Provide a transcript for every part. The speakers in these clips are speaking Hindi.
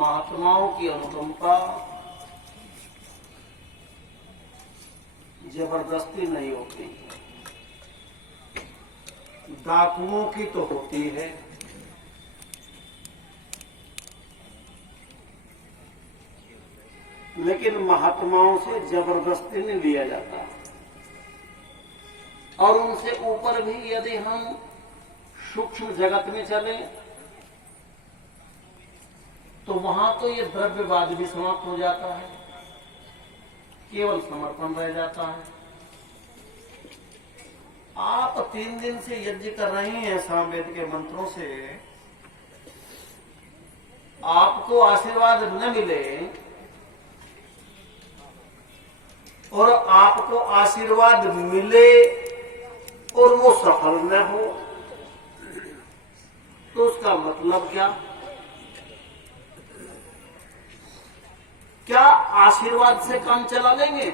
महात्माओं की अनुकंपा जबरदस्ती नहीं होती, डाकुओं की तो होती है। लेकिन महात्माओं से जबरदस्ती नहीं लिया जाता। और उनसे ऊपर भी यदि हम सूक्ष्म जगत में चले तो वहां तो ये द्रव्यवाद भी समाप्त हो जाता है, केवल समर्पण रह जाता है। आप 3 दिन से यज्ञ कर रही हैं सामवेद के मंत्रों से, आपको आशीर्वाद न मिले और आपको आशीर्वाद मिले और वो सफल न हो तो उसका मतलब क्या? क्या आशीर्वाद से काम चला लेंगे?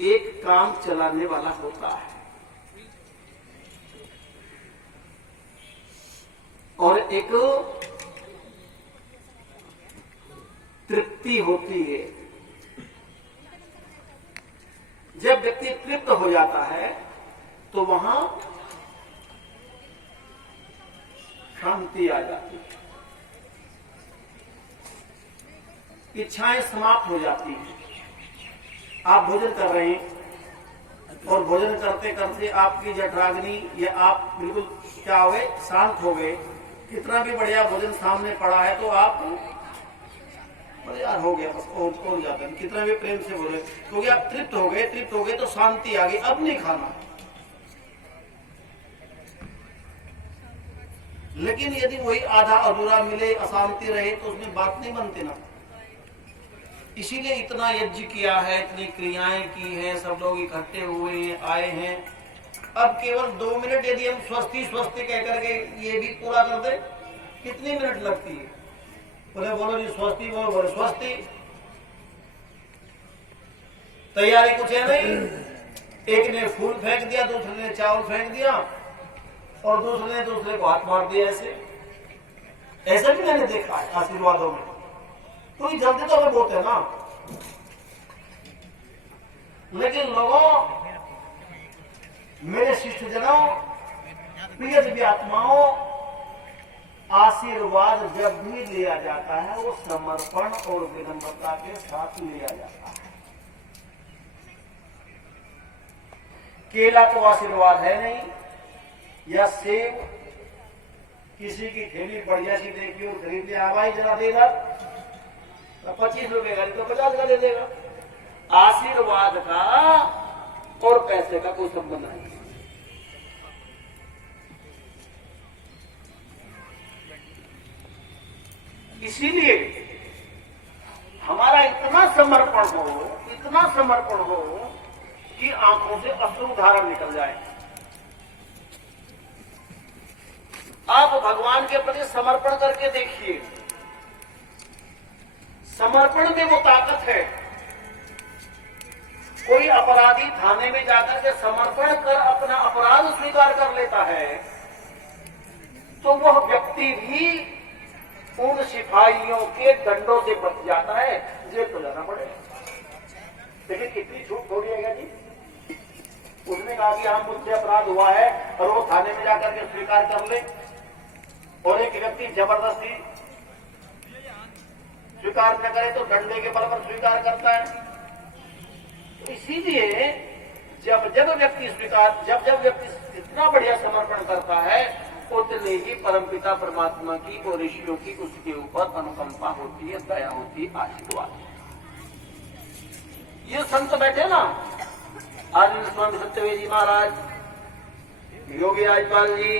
एक काम चलाने वाला होता है और एक तृप्ति होती है। जब व्यक्ति तृप्त हो जाता है तो वहां शांति आ जाती है, इच्छाएं समाप्त हो जाती हैं। आप भोजन कर रहे हैं और भोजन करते करते आपकी जठराग्नि या आप बिल्कुल क्या हो गए, शांत हो गए। कितना भी बढ़िया भोजन सामने पड़ा है तो आप यार हो गया बस और जाता है, कितना भी प्रेम से बोले क्योंकि आप तृप्त हो गए तो शांति आ गई, अब नहीं खाना। लेकिन यदि वही आधा अधूरा मिले, अशांति रहे तो उसमें बात नहीं बनती ना। इसीलिए इतना यज्ञ किया है, इतनी क्रियाएं की हैं, सब लोग इकट्ठे हुए हैं, आए हैं। अब केवल 2 मिनट यदि हम स्वस्ति स्वस्ति कह करके ये भी पूरा कर दे, कितनी मिनट लगती है? बोले बोलो जी स्वस्ति, बोलो स्वस्ति। तैयारी कुछ है नहीं। एक ने फूल फेंक दिया, दूसरे ने चावल फेंक दिया और दूसरे ने दूसरे को हाथ मार दिया। ऐसा भी मैंने देखा है आशीर्वादों में। तो ये जल्दी तो हमें बहुत है ना। लेकिन लोगों, मेरे शिष्टजनों, प्रिय दिव्य आत्माओं, आशीर्वाद जब भी लिया जाता है वो समर्पण और विनम्रता के साथ लिया जाता है। केला तो आशीर्वाद है नहीं, या सेब किसी की थैली बढ़िया सी देखी और खरीद लिया, भाई जरा देगा 25 रुपए का, तो 50 का दे देगा। आशीर्वाद का और पैसे का कोई संबंध नहीं। इसीलिए हमारा इतना समर्पण हो कि आंखों से अश्रु धारा निकल जाए। आप भगवान के प्रति समर्पण करके देखिए, समर्पण में वो ताकत है। कोई अपराधी थाने में जाकर के समर्पण कर अपना अपराध स्वीकार कर लेता है तो वह व्यक्ति भी उन सिपाहियों के दंडों से बच जाता है, जेल तो जाना पड़ेगा। लेकिन कितनी छूट हो गई जी। उसने कहा कि हम मुझसे अपराध हुआ है और वो थाने में जाकर के स्वीकार कर ले, और एक व्यक्ति जबरदस्ती स्वीकार न करे तो डंडे के बल पर स्वीकार करता है। तो इसीलिए जब व्यक्ति इतना बढ़िया समर्पण करता है उतने ही परमपिता परमात्मा की और ऋषियों की उसके ऊपर अनुकंपा होती है, दया होती है, आशीर्वाद। ये संत बैठे ना, आनंद स्वामी सत्यवेद जी महाराज, योगी राजपाल जी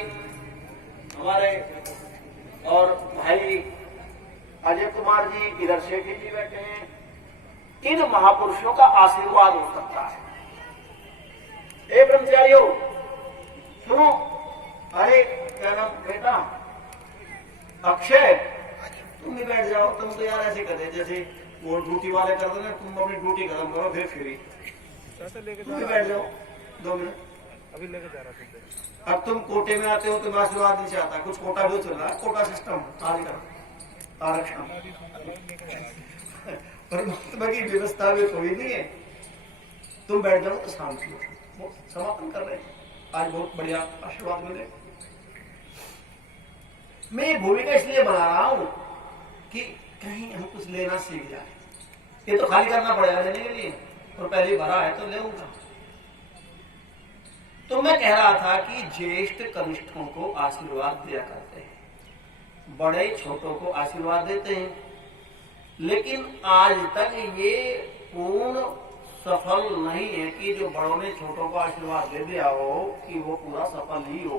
हमारे, और भाई अजय कुमार जी, इधर शेठी जी बैठे हैं। इन महापुरुषों का आशीर्वाद हो सकता है। ए ब्रह्मचारियों सुनो, अरे क्या नाम बेटा अक्षय, तुम भी बैठ जाओ। तुम तो यार ऐसे कर दे जैसे वो ड्यूटी वाले कर दो ना, तुम अपनी ड्यूटी खत्म करो फिर फ्री। तुम भी बैठ जाओ 2 मिनट। अभी लेके जा रहा था। अब तुम कोटे में आते हो तो आशीर्वाद नहीं चाहता, कुछ कोटा भी चल रहा है, कोटा सिस्टम आजकल आरक्षण, परमात्मा की व्यवस्था में कोई नहीं है। तुम बैठ जाओ तो शांति हो। समापन कर रहे हैं, आज बहुत बढ़िया आशीर्वाद मिले। मैं ये भूमिका इसलिए बना रहा हूं कि कहीं हम कुछ लेना सीख जाए। ये तो खाली करना पड़ेगा लेने के लिए, और पहले भरा है तो लेऊंगा। तो मैं कह रहा था कि ज्येष्ठ कनिष्ठों को आशीर्वाद दिया करते हैं, बड़े छोटों को आशीर्वाद देते हैं, लेकिन आज तक ये पूर्ण सफल नहीं है कि जो बड़ों ने छोटों को आशीर्वाद दे दिया हो कि वो पूरा सफल ही हो,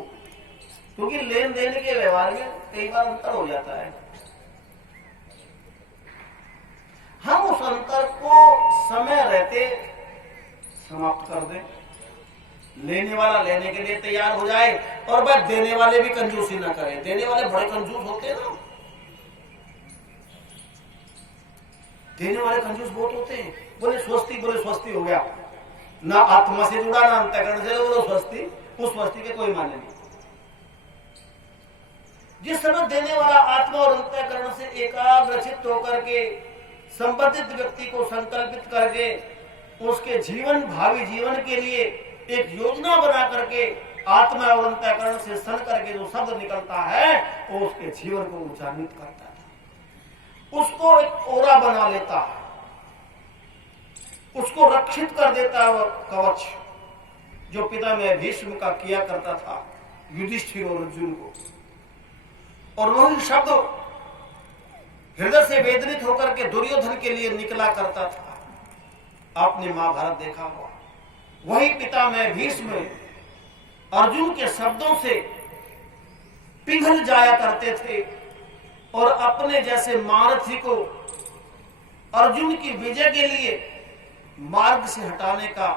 क्योंकि लेन देन के व्यवहार में कई बार अंतर हो जाता है। हम उस अंतर को समय रहते समाप्त कर दें, लेने वाला लेने के लिए तैयार हो जाए और बस देने वाले भी कंजूसी ना करें। देने वाले बड़े कंजूस होते हैं ना, देने वाले कंजूस बहुत होते हैं। बोले स्वस्ति हो गया, ना आत्मा से जुड़ा ना अंतःकरण से, बोलो स्वस्ति, उस स्वस्ति के कोई माने नहीं। जिस समय देने वाला आत्मा और अंतःकरण से एकाग्रचित्त होकर के संबंधित व्यक्ति को संकल्पित करके उसके जीवन, भावी जीवन के लिए एक योजना बना करके आत्मा और अंतःकरण से सन करके जो शब्द निकलता है वो उसके जीवन को ऊर्जान्वित करता है, उसको एक ओरा बना लेता है, उसको रक्षित कर देता है। वह कवच जो पिता में भीष्म का किया करता था युधिष्ठिर और अर्जुन को, और वही शब्द हृदय से वेदनित होकर के दुर्योधन के लिए निकला करता था। आपने महाभारत देखा होगा, वही पिता में भीष्म अर्जुन के शब्दों से पिघल जाया करते थे और अपने जैसे महारथी को अर्जुन की विजय के लिए मार्ग से हटाने का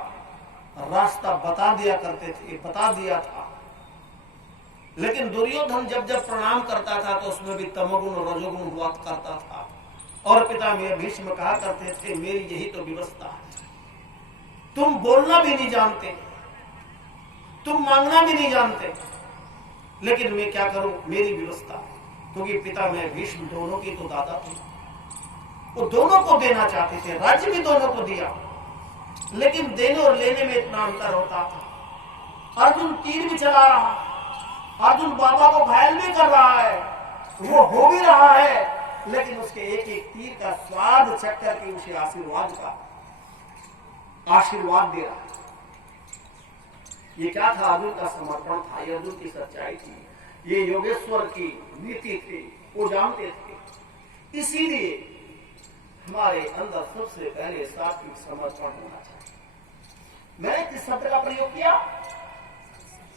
रास्ता बता दिया करते थे, बता दिया था। लेकिन दुर्योधन जब जब प्रणाम करता था तो उसमें भी तमोगुण और रजोगुण हुआ करता था, और पिता में भीष्म कहा करते थे मेरी यही तो व्यवस्था है, तुम बोलना भी नहीं जानते, तुम मांगना भी नहीं जानते, लेकिन मैं क्या करूं, मेरी व्यवस्था। क्योंकि पिता में भीष्म दोनों की तो दादा थे, वो दोनों को देना चाहते थे, राज्य भी दोनों को दिया, लेकिन देने और लेने में इतना अंतर होता था। अर्जुन तीर भी चला रहा, अर्जुन बाबा को घायल भी कर रहा है, वो हो भी रहा है, लेकिन उसके एक एक तीर का स्वाद चख करके उसे आशीर्वाद दे रहा। ये क्या था, अर्जुन का समर्पण था, ये अर्जुन की सच्चाई थी, ये योगेश्वर की नीति थी, वो जानते थे। इसीलिए हमारे अंदर सबसे पहले सात्विक समर्पण होना चाहिए। मैंने किस शब्द का प्रयोग किया,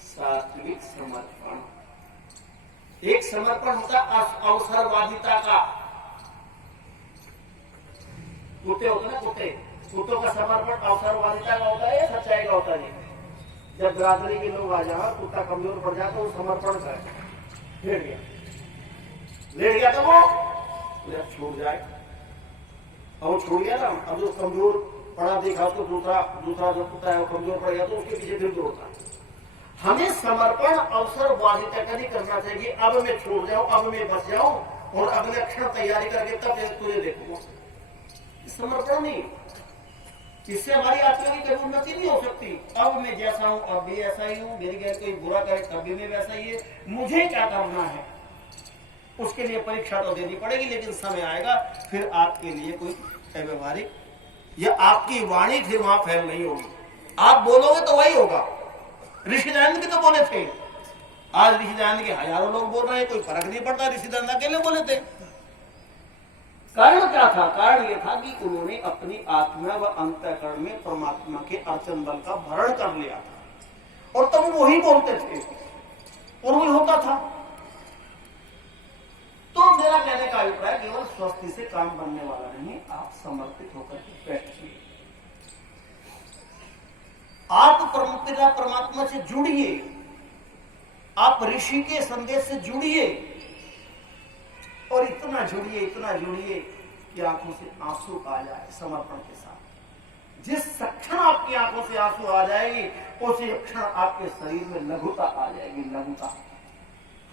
सात्विक समर्पण। एक समर्पण होता अवसरवादिता का, कुत्ते होते ना, कुत्तों का समर्पण अवसरवादिता का होता है, सच्चाई का होता है। जब बिरादरी के लोग आ जाए, कुत्ता कमजोर पड़ जाए तो वो समर्पण करे, लेट गया तो वो छूट जाए, और वो छूट गया ना, अब जो कमजोर पड़ा देखा उसको दूसरा जो कुत्ता है वो कमजोर पड़ गया तो उसके पीछे फिर दौड़ता है। हमें समर्पण अवसरवादिता का नहीं करना चाहिए, अब मैं छोड़ जाऊं, अब मैं बच जाऊं और अगले क्षण तैयारी करके तब तुझे देखूंगा, समर्पण नहीं। इससे हमारी आत्मा की कभी उन्नति नहीं हो सकती। अब मैं जैसा हूं अब भी ऐसा ही हूं, मेरी गैर कोई बुरा करे तब भी मैं वैसा ही है, मुझे क्या करना है, उसके लिए परीक्षा तो देनी पड़ेगी, लेकिन समय आएगा फिर आपके लिए कोई व्यवहारिक या आपकी वाणी फिर वहां फैल नहीं होगी, आप बोलोगे तो वही होगा। ऋषि दयानंद भी तो बोले थे, आज ऋषि दयानंद के हजारों लोग बोल रहे हैं, कोई फर्क नहीं पड़ता, ऋषि दयानंद अकेले बोले थे। कारण क्या था, कारण यह था कि उन्होंने अपनी आत्मा व अंतःकरण में परमात्मा के अर्चन बल का भरण कर लिया था, और तब वही बोलते थे और वही होता था। तो मेरा कहने का अभिप्राय केवल स्वस्थ से काम बनने वाला नहीं, आप समर्पित होकर के बैठिए, आप परमात्मा से जुड़िए, आप ऋषि के संदेश से जुड़िए, और इतना जुड़िए कि आंखों से आंसू आ जाए समर्पण के साथ। जिस क्षण आपकी आंखों से आंसू आ जाएगी उसी क्षण आपके शरीर में लघुता आ जाएगी। लघुता,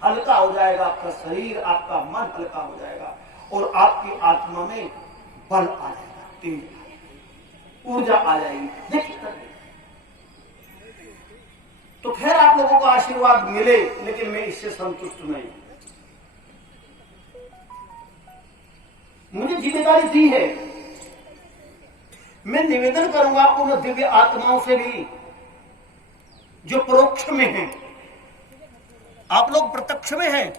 हल्का हो जाएगा आपका शरीर, आपका मन हल्का हो जाएगा और आपकी आत्मा में बल आ जाएगा, तेज आ जाएगी, ऊर्जा आ जाएगी। देखिए, तो खैर आप लोगों को आशीर्वाद मिले, लेकिन मैं इससे संतुष्ट नहीं। मुझे जिम्मेदारी दी है, मैं निवेदन करूंगा उन दिव्य आत्माओं से भी जो परोक्ष में हैं। आप लोग प्रत्यक्ष में हैं,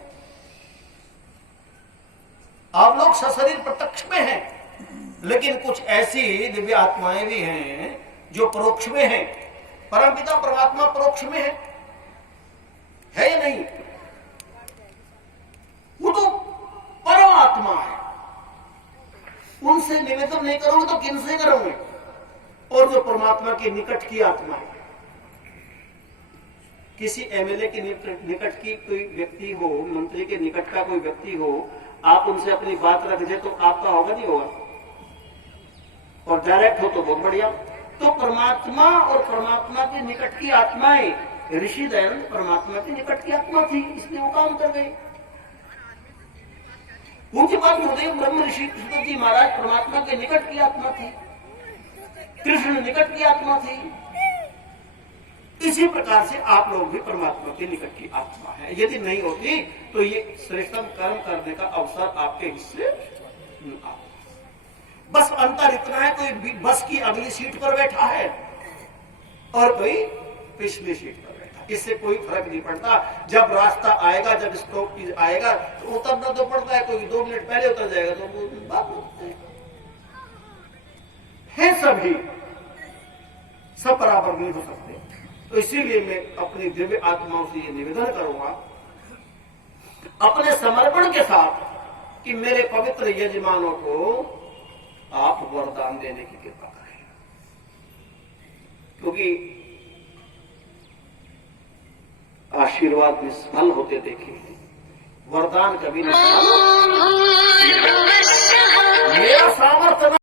आप लोग सशरीर प्रत्यक्ष में हैं, लेकिन कुछ ऐसी दिव्य आत्माएं भी हैं जो परोक्ष में हैं। परमपिता परमात्मा परोक्ष में है या नहीं? वो तो परमात्मा है, उनसे निवेदन नहीं करोगे तो किनसे करोगे? और जो परमात्मा के निकट की आत्मा है, किसी एमएलए के निकट की कोई व्यक्ति हो, मंत्री के निकट का कोई व्यक्ति हो, आप उनसे अपनी बात रख दे तो आपका होगा नहीं होगा? और डायरेक्ट हो तो बहुत बढ़िया। तो परमात्मा और परमात्मा के निकट की आत्माएं, ऋषि दयानंद परमात्मा के निकट की आत्मा थी, इसलिए वो काम कर गए। पूज्य बात गुरुदेव ब्रह्म ऋषि कृष्ण जी महाराज परमात्मा के निकट की आत्मा थी, कृष्ण निकट की आत्मा थी। इसी प्रकार से आप लोग भी परमात्मा के निकट की आत्मा है। यदि नहीं होती तो ये श्रेष्ठतम कर्म करने का अवसर आपके हिस्से न आता। बस अंतर इतना है, कोई बस की अगली सीट पर बैठा है और कोई पिछली सीट पर बैठा, इससे कोई फर्क नहीं पड़ता। जब रास्ता आएगा, जब स्टॉप आएगा तो उतरना तो पड़ता है। कोई 2 मिनट पहले उतर जाएगा तो वो बात होती है। सभी सब बराबर नहीं हो सकते। तो इसीलिए मैं अपनी दिव्य आत्माओं से ये निवेदन करूंगा अपने समर्पण के साथ कि मेरे पवित्र यजमानों को आप वरदान देने की कृपा करें, क्योंकि आशीर्वाद निष्फल होते देखे, वरदान कभी निष्फल। मेरा सामर्थ्य